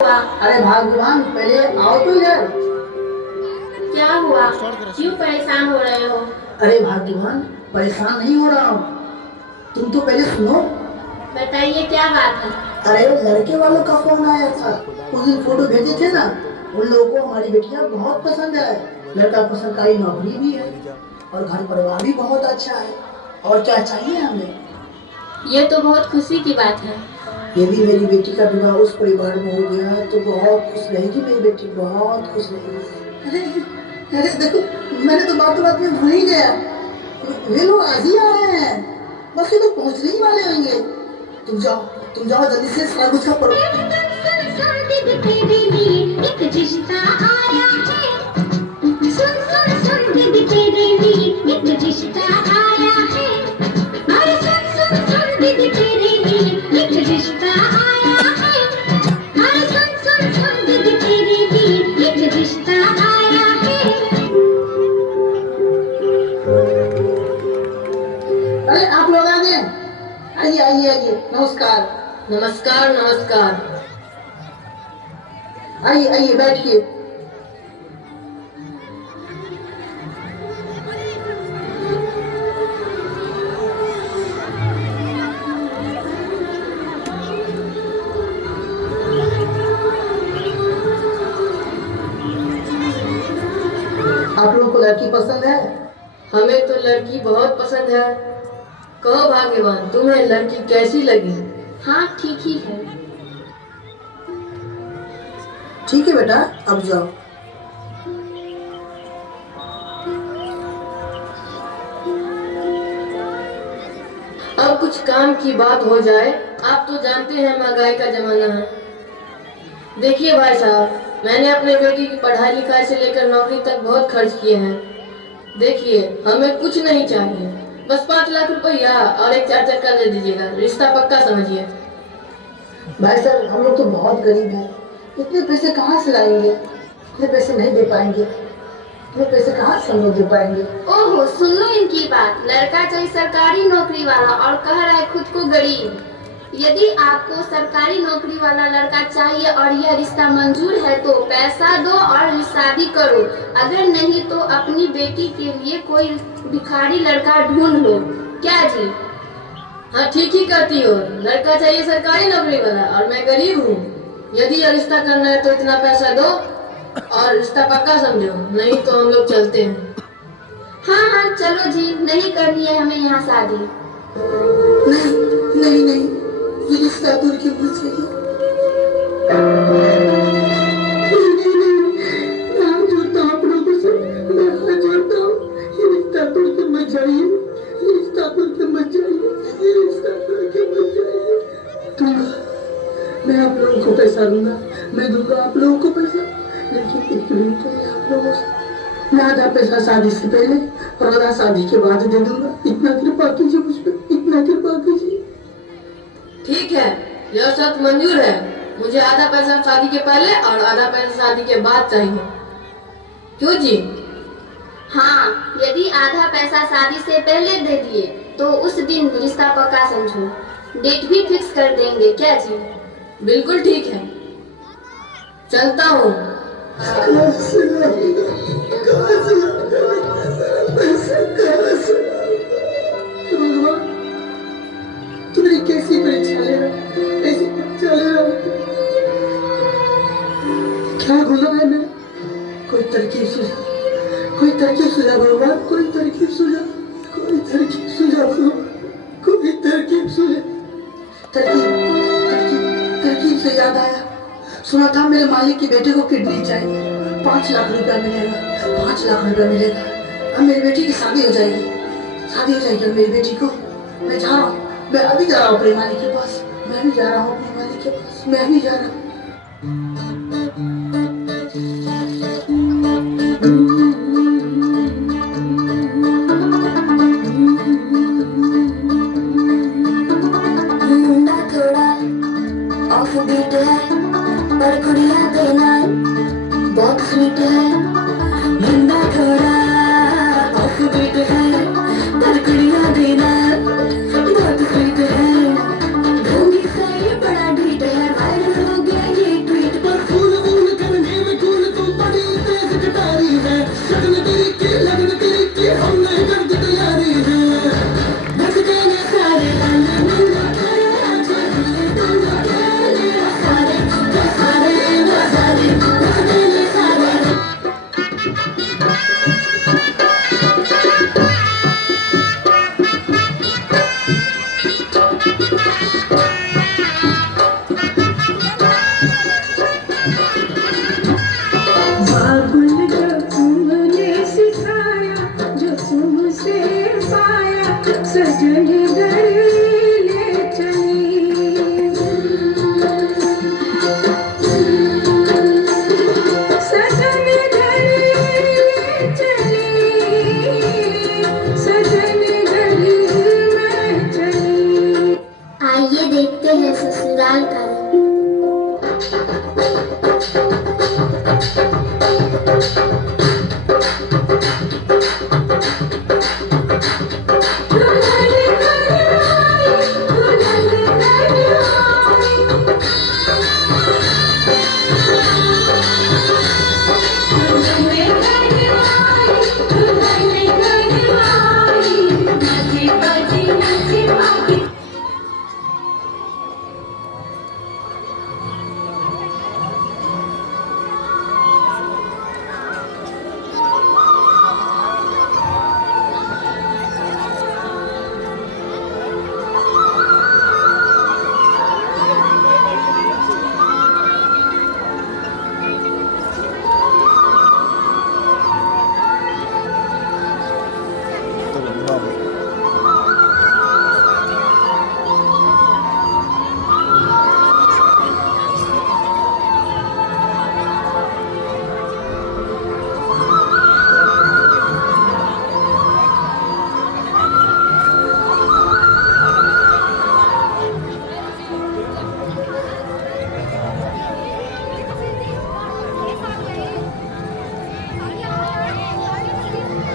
हुआ? अरे भगवान, पहले आओ तो यार। क्या हुआ? क्यों परेशान हो रहे हो? अरे भगवान, परेशान नहीं हो रहा हूँ, तुम तो पहले सुनो। बताइए क्या बात है? अरे लड़के वालों का फोन आया था, उस दिन फोटो भेजे थे ना, उन लोगों को हमारी बेटियां बहुत पसंद है। लड़का को सरकारी नौकरी भी है और घर परिवार भी बहुत अच्छा है। और क्या चाहिए हमें? ये तो बहुत खुशी की बात है। यदि मेरी बेटी का विवाह उस परिवार में हो गया तो बहुत खुश रहेगी मेरी बेटी, बहुत खुश रहेगी। अरे देखो, मैंने तो बात बात में भूल ही गया, वे लोग आज ही आ रहे हैं, बस ये लोग पहुंचने ही वाले होंगे। तुम जाओ, तुम जाओ जल्दी से सारा गुच्छा पढ़ो। अरे आप लोग आ गए, आइए आइए आइए, नमस्कार। नमस्कार नमस्कार। आइए आइए, बैठिए। आप लोगों को लड़की पसंद है? हमें तो लड़की बहुत पसंद है। कहो भाग्यवान, तुम्हें लड़की कैसी लगी? हाँ, ठीक ही है। ठीक है बेटा, अब जाओ। अब कुछ काम की बात हो जाए। आप तो जानते हैं महंगाई का जमाना है। देखिए भाई साहब, मैंने अपने बेटी की पढ़ाई लिखाई से लेकर नौकरी तक बहुत खर्च किए हैं। देखिए, हमें कुछ नहीं चाहिए, बस 5 लाख रुपया और एक 4 चक्का दे दीजिएगा, रिश्ता पक्का समझिए। भाई साहब, हम लोग तो बहुत गरीब हैं, इतने पैसे कहाँ से लाएंगे? इतने पैसे नहीं दे पाएंगे, इतने पैसे कहाँ से हम लोग दे पाएंगे? ओहो, सुन लो इनकी बात। लड़का चाहिए सरकारी नौकरी वाला और कह रहा है खुद को गरीब। यदि आपको सरकारी नौकरी वाला लड़का चाहिए और यह रिश्ता मंजूर है तो पैसा दो और शादी करो। अगर नहीं तो अपनी बेटी के लिए कोई भिखारी लड़का ढूंढ लो। क्या जी? हाँ, ठीक ही कहती हो। लड़का चाहिए सरकारी नौकरी वाला और मैं गरीब हूँ। यदि यह रिश्ता करना है तो इतना पैसा दो और रिश्ता पक्का समझो, नहीं तो हम लोग चलते हैं। हाँ हाँ, चलो जी, नहीं करनी है हमें यहाँ शादी। नहीं नहीं नहीं, ये रिश्ता दूर क्यों मत चाहिए। मैं हाथ जोड़ता हूँ आप लोगों से, मैं हाथ जोड़ता हूँ, ये रिश्ता दूर के मत जाइए, ये रिश्ता दूर के मत जाइए, ये रिश्ता दूर के मत जाइए। दूंगा, मैं आप लोगों को पैसा दूंगा, मैं दूंगा आप लोगों को पैसा, लेकिन एक मिनट चाहिए आप लोगों से। मैं आधा पैसा शादी से पहले और आधा शादी के बाद दे दूंगा। इतना कृपा कीजिए मुझ पर, इतना कृपा कीजिए। ठीक है, यह शर्त मंजूर है। मुझे आधा पैसा शादी के पहले और आधा पैसा शादी के बाद चाहिए। क्यों जी? हाँ, यदि आधा पैसा शादी से पहले दे दिए तो उस दिन रिश्ता पक्का समझो। डेट भी फिक्स कर देंगे। क्या जी? बिल्कुल ठीक है, चलता हूँ। तुम्हारी कैसी परीक्षा ले रहा, कैसी परीक्षा ले रहा? क्या गुनाह है मेरा? कोई तरकीब सुझा, कोई तरकीब सुझा भगवान, कोई तरकीब सुझा, कोई तरकीब सुझा भगवान, कोई तरकीब सुझा। तरकीब तरकीब तरकीब से याद आया, सुना था मेरे मालिक की बेटे को किडनी चाहिए, 5 लाख रुपया मिलेगा, 5 लाख रुपया मिलेगा। अब मेरी बेटी की शादी हो जाएगी, शादी हो जाएगी मेरी बेटी को। मैं जा रहा हूँ, मैं अभी जा रहा हूँ अपने मालिक के पास, मैं भी जा रहा हूँ अपने मालिक के पास, मैं भी जा रहा हूँ। ऑफबीट है पर कुड़िया देना बहुत स्वीट है। मुंडा थोड़ा ऑफबीट है पर कुड़िया देना बहुत स्वीट है। भूमि से ये बड़ा ढीठ है, वायरल हो गया ये ट्वीट।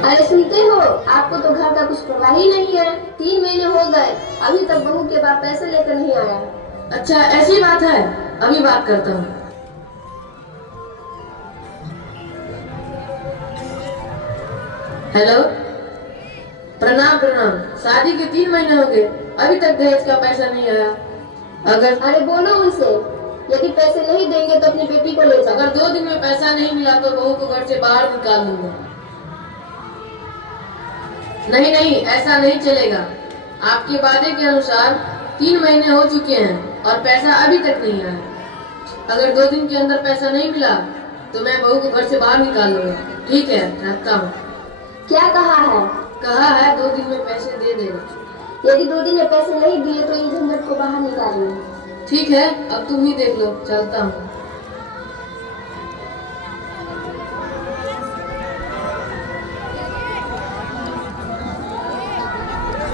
अरे सुनते हो, आपको तो घर का कुछ परवाह ही नहीं है। 3 महीने हो गए, अभी तक बहू के बाप पैसे लेकर नहीं आया। अच्छा ऐसी बात है, अभी बात करता हूँ। हेलो, प्रणाम प्रणाम। शादी के 3 महीने हो गए, अभी तक दहेज का पैसा नहीं आया। अरे बोलो उनसे, यदि पैसे नहीं देंगे तो अपनी बेटी को ले जाओ। अगर 2 दिन में पैसा नहीं मिला तो बहू को घर से बाहर निकाल दूंगा। नहीं नहीं, ऐसा नहीं चलेगा। आपके वादे के अनुसार 3 महीने हो चुके हैं और पैसा अभी तक नहीं आया। अगर 2 दिन के अंदर पैसा नहीं मिला तो मैं बहू को घर से बाहर निकाल लूंगा। ठीक है, रखता हूँ। क्या कहा है? कहा है 2 दिन में पैसे दे देगा। यदि 2 दिन में पैसे नहीं दिए तो इन झंझट को बाहर निकालिए। ठीक है, अब तुम ही देख लो, चलता हूँ।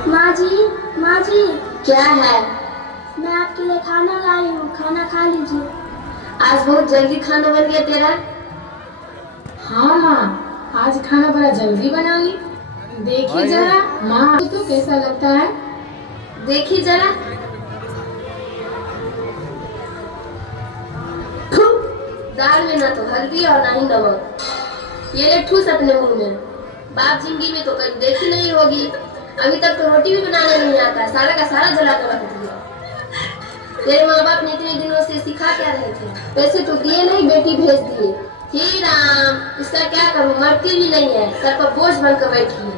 माँ जी, क्या है? मैं आपके लिए खाना लाई हूँ, खाना खा लीजिए। आज बहुत जल्दी खाना बन गया तेरा। हाँ माँ, आज खाना बड़ा जल्दी बना ली। देखिए जरा माँ, तो कैसा लगता है? देखिए जरा। दाल में ना तो हल्दी और ना ही नमक। ये ले ठूस अपने मुंह में। बाप जिंदगी में तो कभी देखी नहीं होगी। अभी तक तो रोटी भी बनाने नहीं आता, सारा का सारा जला कर रख दिया। तेरे माँ बाप ने इतने दिनों से सिखा क्या रहे थे? पैसे तो दिए नहीं, बेटी भेज दिए। हे राम, इसका क्या करूं, मरती भी नहीं है, सर पर बोझ बनकर बैठी है।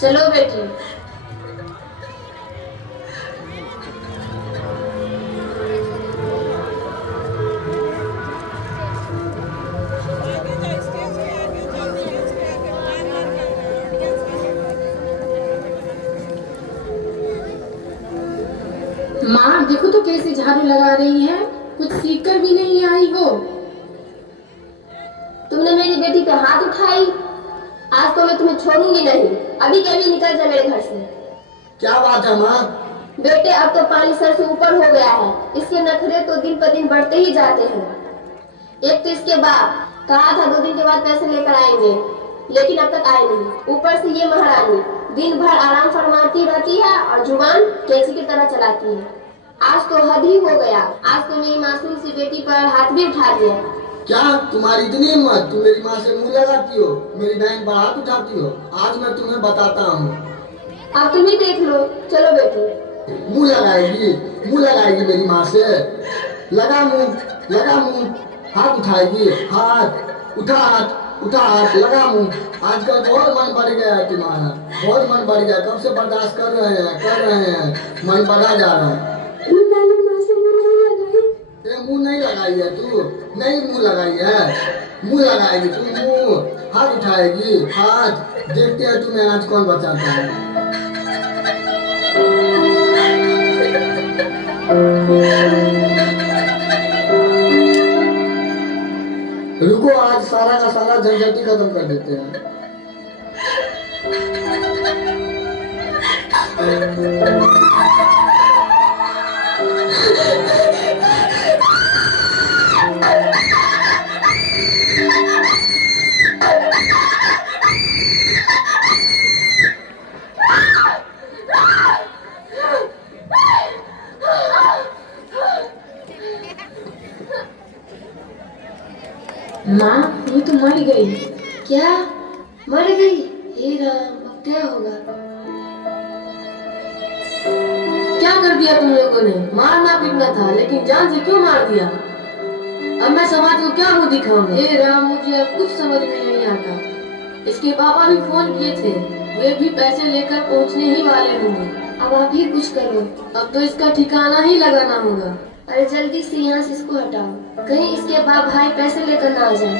चलो बेटी। माँ देखो तो कैसे झाड़ू लगा रही है, कुछ सीख कर भी नहीं आई हो। तुमने मेरी बेटी पे हाथ उठाई, आज तो मैं तुम्हें छोड़ूंगी नहीं। अभी के अभी निकल जा मेरे घर से। क्या बात है माँ? बेटे अब तो पानी सर से ऊपर हो गया है, इसके नखरे तो दिन पर दिन बढ़ते ही जाते हैं। एक तो इसके बाप कहा था 2 दिन के बाद पैसे लेकर आएंगे, लेकिन अब तक आए नहीं। ऊपर से ये महारानी दिन भर आराम फरमाती रहती है और जुबान कैंची की तरह चलाती है। आज तो हद ही हो गया, आज तो मेरी मासूम सी बेटी पर हाथ भी उठा दिया। क्या तुम्हारी इतनी हिम्मत? तुम मेरी माँ से मुंह लगाती हो, मेरी बहन पर हाथ उठाती हो। आज मैं तुम्हें बताता हूँ। अब तुम ही देख लो। चलो बेटी। मुंह लगाएगी मेरी माँ से। लगा मुंह, हाथ उठाएगी, हाथ उठा, लगा मुंह। आजकल बहुत मन बढ़ गया है तुम्हारा, बहुत मन बढ़ गया। कब से बर्दाश्त कर रहे हैं, मन बढ़ा जा रहा है। मुंह नहीं लगाई है तू? नहीं मुंह लगाई है, मुंह लगाएगी तू। मुंह, हाथ उठाएगी, हाथ। देखते हैं तुम्हें आज कौन बचाता है। रुको, आज सारा का सारा झंझट ही खत्म कर देते हैं। माँ ये तो मर गई। क्या मर गई? हे राम, अब क्या होगा? क्या कर दिया तुम लोगों ने? मारना पीटना था, लेकिन जान से क्यों मार दिया? अब मैं समाज को क्या मुंह दिखाऊंगा? हे राम, मुझे अब कुछ समझ में नहीं आता। इसके पापा भी फोन किए थे, वे भी पैसे लेकर पहुंचने ही वाले होंगे। अब आप ही कुछ करो। अब तो इसका ठिकाना ही लगाना होगा। अरे जल्दी से यहाँ से इसको हटाओ, कहीं इसके बाप भाई पैसे लेकर ना आ जाए।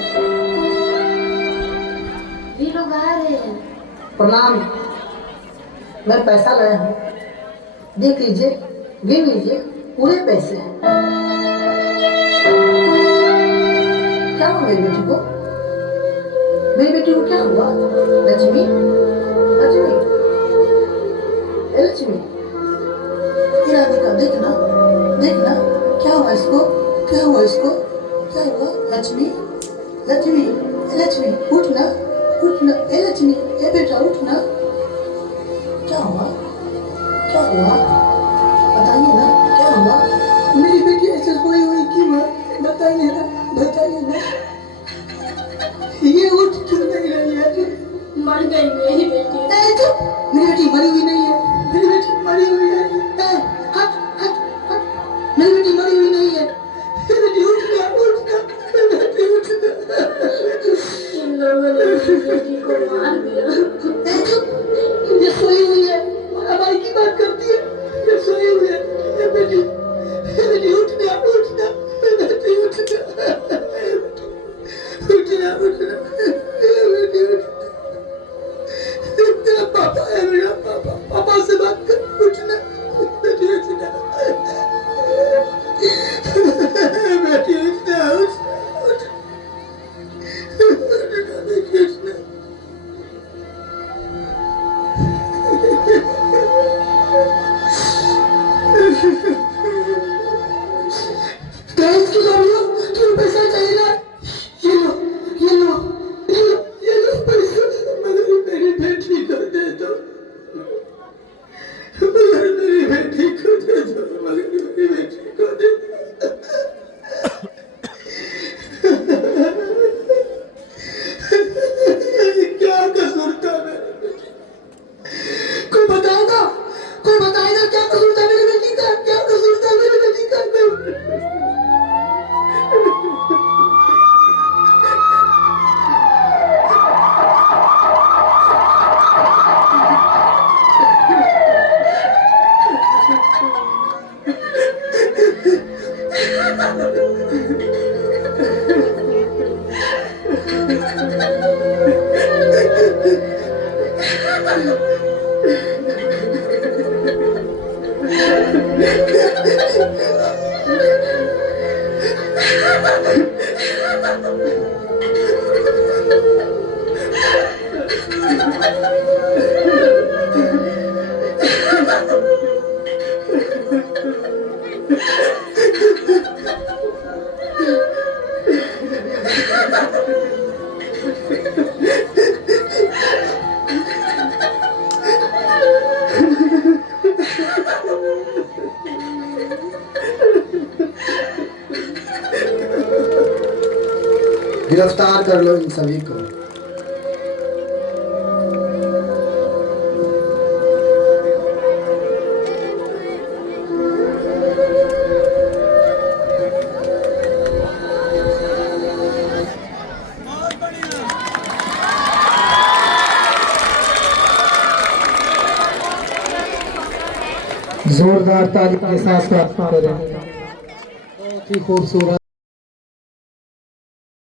भी लोग आ रहे हैं। प्रणाम, मैं पैसा लाया हूँ, देख लीजिए, गिन लीजिए, पूरे पैसे हैं। क्या हुआ मेरी बेटी को? मेरी बेटी को क्या हुआ? लक्ष्मी, लक्ष्मी, ए लक्ष्मी, इधर देखा, देखना, देखना, क्या हुआ इसको? क्या हुआ इसको? क्या हुआ? लक्ष्मी, लक्ष्मी, लक्ष्मी, उठना, उठना, ए लक्ष्मी, ए बेटा उठना। क्या हुआ? क्या हुआ? बताइए ना, क्या हुआ? मेरी बेटी ऐसे सोई हुई क्यों है? बताइए ना, बताइए ना। ये उठ क्यों नहीं रही है? मर गई मेरी बेटी। ए, चुप! मेरी बेटी मरी हुई नहीं है। मेरी बेटी मरी हुई है। ए, हट, हट, हट। मेरी बेटी मरी हुई नहीं है। मेरी बेटी उठना, उठना, मेरी बेटी उठना। इन लोगों ने मेरी बेटी को मार दिया। ए, चुप! ये सोई हुई है और हमारी की बात करती है। ये सोई हुई है। ये बेटी उठना, उठना, ये बेटी उठना, उठना, उठना, ये बेटी उठना। मेरा पापा है, मेरा पापा, पापा से बात कर, उठना, बेटी उठना, बेटी उठना, उठना, बेटी उठना। तुम्हें पैसा चाहिए ना? ये लो, ये लो, ये लो, ये लो पैसा। मगर मेरी बेटी को दे दो, मगर मेरी बेटी को दे दो, मगर मेरी बेटी को दे दो। क्या कसूर था मेरी बेटी? कोई बताएगा? कोई बताएगा क्या कसूर था मेरी बेटी का? क्या कसूर था मेरी बेटी का? गिरफ्तार कर लो इन सभी को। जोरदार ताली के साथ स्वागत करें। बहुत ही खूबसूरत।